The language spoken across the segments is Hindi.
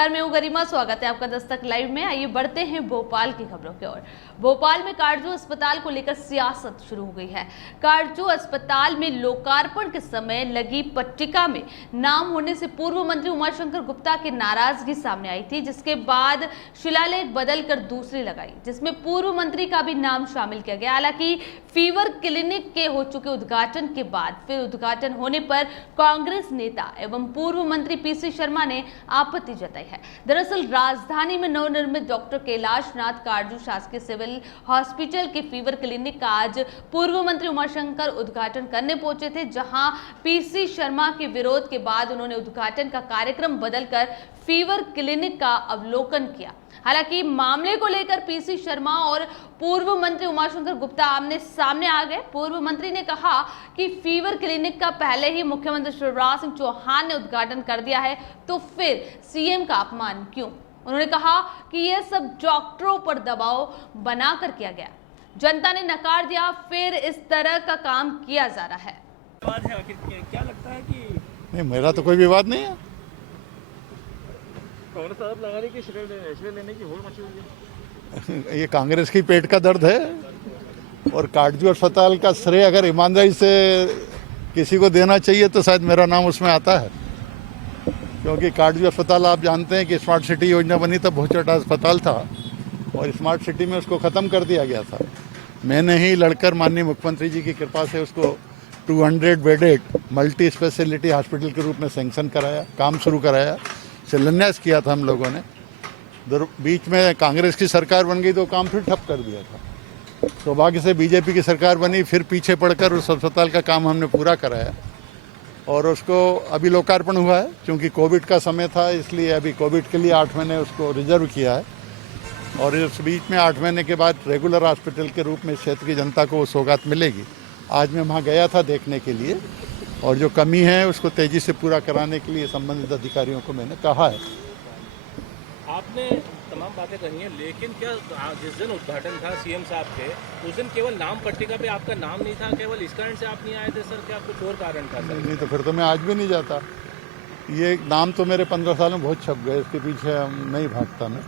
नमस्कार, मैं हूं गरिमा। स्वागत है आपका दस्तक लाइव में। आइए बढ़ते हैं भोपाल की खबरों की ओर। भोपाल में काटजू अस्पताल को लेकर सियासत शुरू हो गई है। काटजू अस्पताल में लोकार्पण के समय लगी पट्टिका में नाम होने से पूर्व मंत्री उमाशंकर गुप्ता की नाराजगी सामने आई थी, जिसके बाद शिलालेख बदलकर दूसरी लगाई, जिसमें पूर्व मंत्री का भी नाम शामिल किया गया। हालांकि फीवर क्लिनिक के हो चुके उद्घाटन के बाद फिर उद्घाटन होने पर कांग्रेस नेता एवं पूर्व मंत्री पीसी शर्मा ने आपत्ति जताई है। दरअसल राजधानी में नवनिर्मित डॉक्टर कैलाश नाथ काटजू शासकीय सिविल हॉस्पिटल के फीवर क्लिनिक का आज पूर्व मंत्री उमाशंकर उद्घाटन करने पहुंचे थे, जहां पीसी शर्मा के विरोध के बाद उन्होंने उद्घाटन का कार्यक्रम बदलकर फीवर क्लिनिक का अवलोकन किया। हालांकि मामले को लेकर पीसी शर्मा और पूर्व मंत्री उमाशंकर गुप्ता आमने सामने आ गए। पूर्व मंत्री ने कहा कि फीवर क्लिनिक का पहले ही मुख्यमंत्री शिवराज सिंह चौहान ने उद्घाटन कर दिया है, तो फिर सीएम का अपमान क्यों? उन्होंने कहा कि यह सब डॉक्टरों पर दबाव बनाकर किया गया, जनता ने नकार दिया, फिर इस तरह का काम किया जा रहा है। क्या लगता है कि नहीं, मेरा तो कोई विवाद नहीं है। कांग्रेस साहब लगा रही कि श्रेय लेने की होड़ मची हुई है। ये कांग्रेस की पेट का दर्द है, और काटजू अस्पताल का श्रेय अगर ईमानदारी से किसी को देना चाहिए तो शायद मेरा नाम उसमें आता है, क्योंकि काटजू अस्पताल आप जानते हैं कि स्मार्ट सिटी योजना बनी तब बहुत छोटा अस्पताल था, और स्मार्ट सिटी में उसको ख़त्म कर दिया गया था। मैंने ही लड़कर माननीय मुख्यमंत्री जी की कृपा से उसको 200 बेडेड मल्टी स्पेशलिटी हॉस्पिटल के रूप में सैंक्शन कराया, काम शुरू कराया, शिलान्यास किया था हम लोगों ने। बीच में कांग्रेस की सरकार बन गई तो काम फिर ठप कर दिया था। सौभाग्य से बीजेपी की सरकार बनी, फिर पीछे पड़कर उस अस्पताल का काम हमने पूरा कराया, और उसको अभी लोकार्पण हुआ है। क्योंकि कोविड का समय था, इसलिए अभी कोविड के लिए 8 महीने उसको रिजर्व किया है, और इस बीच में 8 महीने के बाद रेगुलर हॉस्पिटल के रूप में क्षेत्र की जनता को वो सौगात मिलेगी। आज मैं वहाँ गया था देखने के लिए, और जो कमी है उसको तेज़ी से पूरा कराने के लिए संबंधित अधिकारियों को मैंने कहा है। आपने तमाम बातें कही हैं, लेकिन क्या जिस दिन उद्घाटन था सीएम साहब के, उस दिन केवल नाम पट्टिका पे आपका नाम नहीं था? केवल इस कारण से आप नहीं आए थे सर? क्या कुछ और कारण था सर? नहीं तो फिर तो मैं आज भी नहीं जाता। ये नाम तो मेरे 15 साल में बहुत छप गए, इसके पीछे नहीं भागता मैं।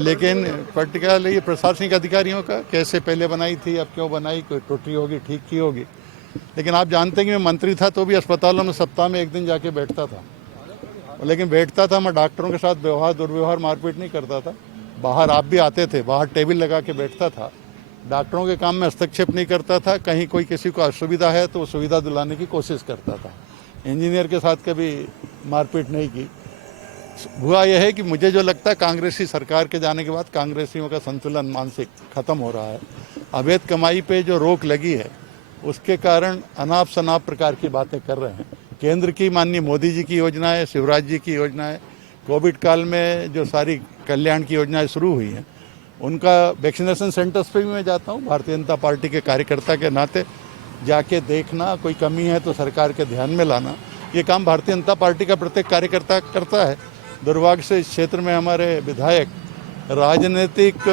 लेकिन पट्टिका ये प्रशासनिक अधिकारियों का कैसे पहले बनाई थी, अब क्यों बनाई, कोई त्रुटि होगी, ठीक की होगी। लेकिन आप जानते हैं कि मैं मंत्री था तो भी अस्पतालों में सप्ताह में 1 दिन जाके बैठता था, लेकिन बैठता था मैं डॉक्टरों के साथ व्यवहार दुर्व्यवहार मारपीट नहीं करता था। बाहर आप भी आते थे, बाहर टेबल लगा के बैठता था, डॉक्टरों के काम में हस्तक्षेप नहीं करता था। कहीं कोई किसी को असुविधा है तो सुविधा दिलाने की कोशिश करता था। इंजीनियर के साथ कभी मारपीट नहीं की। हुआ यह है कि मुझे जो लगता है कांग्रेसी सरकार के जाने के बाद कांग्रेसियों का संतुलन मानसिक खत्म हो रहा है। अवैध कमाई पे जो रोक लगी है उसके कारण अनाप शनाप प्रकार की बातें कर रहे हैं। केंद्र की माननीय मोदी जी की योजनाएं, शिवराज जी की योजनाएं, कोविड काल में जो सारी कल्याण की योजनाएं शुरू हुई हैं, उनका वैक्सीनेशन सेंटर्स पे भी मैं जाता हूं। भारतीय जनता पार्टी के कार्यकर्ता के नाते जाके देखना, कोई कमी है तो सरकार के ध्यान में लाना, ये काम भारतीय जनता पार्टी का प्रत्येक कार्यकर्ता करता है। दुर्भाग्य से इस क्षेत्र में हमारे विधायक राजनीतिक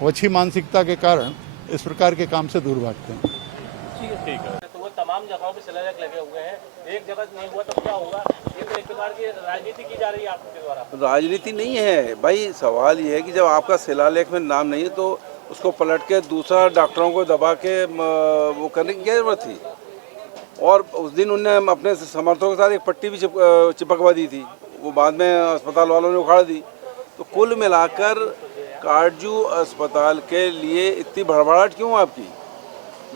वछी मानसिकता के कारण इस प्रकार के काम से दूर भागते हैं। ठीक है, तो वो तमाम जगहों पे शिलान्यास लगे हुए हैं, एक जगह नहीं हुआ तो क्या होगा? ये तो एक प्रकार की राजनीति की जा रही है आपके द्वारा। राजनीति नहीं है भाई, सवाल ये है कि जब आपका शिलालेख में नाम नहीं है तो उसको पलट के दूसरा डॉक्टरों को दबा के वो करने की क्या जरूरत थी? और उस दिन उनने अपने समर्थकों के साथ एक पट्टी भी चिपकवा दी थी, वो बाद में अस्पताल वालों ने उखाड़ दी। तो कुल मिलाकर काटजू अस्पताल के लिए इतनी भड़बड़ाहट क्यों आपकी?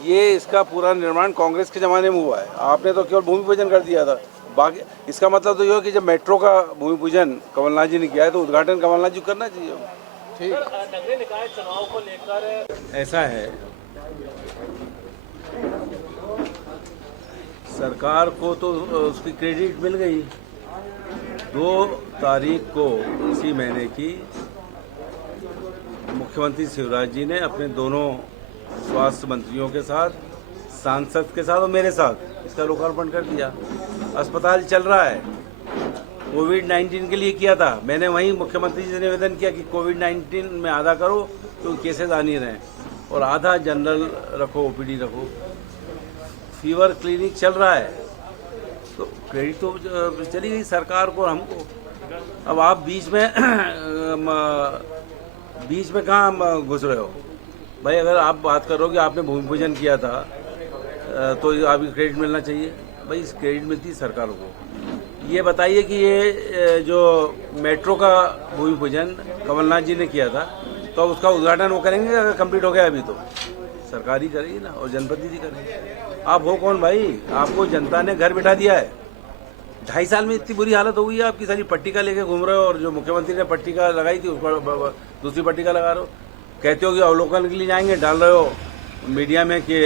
ये इसका पूरा निर्माण कांग्रेस के ज़माने में हुआ है, आपने तो केवल भूमि पूजन कर दिया था। बाकी इसका मतलब तो ये है कि जब मेट्रो का भूमि पूजन कमलनाथ जी ने किया है तो उद्घाटन कमलनाथ जी करना चाहिए। ठीक, नगरीय निकाय चुनाव को लेकर ऐसा है, सरकार को तो उसकी क्रेडिट मिल गई। 2 तारीख को इसी महीने की मुख्यमंत्री शिवराज जी ने अपने दोनों स्वास्थ्य मंत्रियों के साथ, सांसद के साथ और मेरे साथ इसका लोकार्पण कर दिया। अस्पताल चल रहा है, कोविड-19 के लिए किया था। मैंने वहीं मुख्यमंत्री जी से निवेदन किया कि कोविड-19 में आधा करो तो केसेस आ नहीं रहे, और आधा जनरल रखो, ओपीडी रखो। फीवर क्लिनिक चल रहा है, तो क्रेडिट तो चली गई सरकार को, हमको। अब आप बीच में कहाँ घुस रहे हो भाई? अगर आप बात करो कि आपने भूमि पूजन किया था तो आपको क्रेडिट मिलना चाहिए भाई। इस क्रेडिट मिलती है सरकारों को। ये बताइए कि ये जो मेट्रो का भूमि पूजन कमलनाथ जी ने किया था तो अब उसका उद्घाटन वो करेंगे अगर कंप्लीट हो गया? अभी तो सरकार ही करेगी ना, और जनप्रतिनिधि करेंगे। आप हो कौन भाई? आपको जनता ने घर बिठा दिया है। 2.5 साल में इतनी बुरी हालत हो गई है आपकी, सारी पट्टिका लेके घूम रहे हो, और जो मुख्यमंत्री ने पट्टिका लगाई थी उसको दूसरी पट्टिका लगा रहे हो। कहते हो कि अवलोकन के लिए जाएंगे, डाल रहे हो मीडिया में कि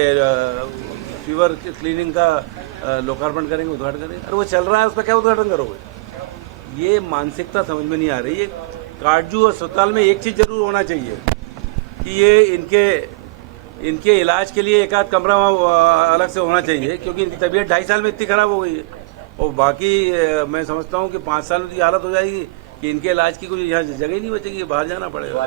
फीवर क्लीनिंग का लोकार्पण करेंगे, उद्घाटन करेंगे। अरे वो चल रहा है, उसका क्या उद्घाटन करोगे? ये मानसिकता समझ में नहीं आ रही है। काटजू अस्पताल में एक चीज़ जरूर होना चाहिए कि ये इनके इलाज के लिए एक आध कमरा अलग से होना चाहिए, क्योंकि इनकी तबीयत 2.5 साल में इतनी खराब हो गई है। और बाकी मैं समझता हूँ कि 5 साल में तो हालत हो जाएगी कि इनके इलाज की कोई यहाँ जगह ही नहीं बचेगी, बाहर जाना पड़ेगा।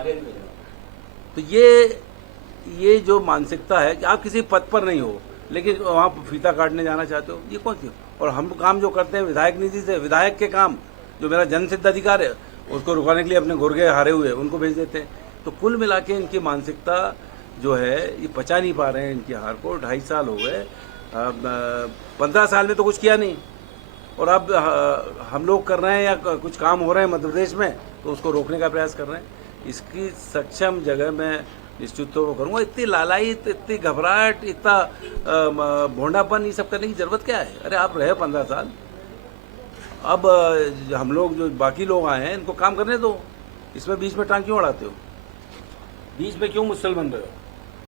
तो ये जो मानसिकता है कि आप किसी पद पर नहीं हो लेकिन वहाँ फीता काटने जाना चाहते हो, ये कौन सी? और हम काम जो करते हैं विधायक निधि से, विधायक के काम जो मेरा जनसिद्ध अधिकार है उसको रुकाने के लिए अपने गुर्गे हारे हुए उनको भेज देते हैं। तो कुल मिला के इनकी मानसिकता जो है ये पचा नहीं पा रहे हैं इनकी हार को। 2.5 साल हो गए, 15 साल में तो कुछ किया नहीं, और अब हम लोग कर रहे हैं या कुछ काम हो रहे हैं मध्य प्रदेश में तो उसको रोकने का प्रयास कर रहे हैं। इसकी सक्षम जगह मैं निश्चित तौर पर करूँगा। इतनी लालायित, इतनी घबराहट, इतना भोंडापन, ये सब करने की जरूरत क्या है? अरे आप रहे 15 साल, अब हम लोग जो बाकी लोग आए हैं इनको काम करने दो। इसमें बीच में टांग क्यों अड़ाते हो? बीच में क्यों मुश्किल बन रहे हो?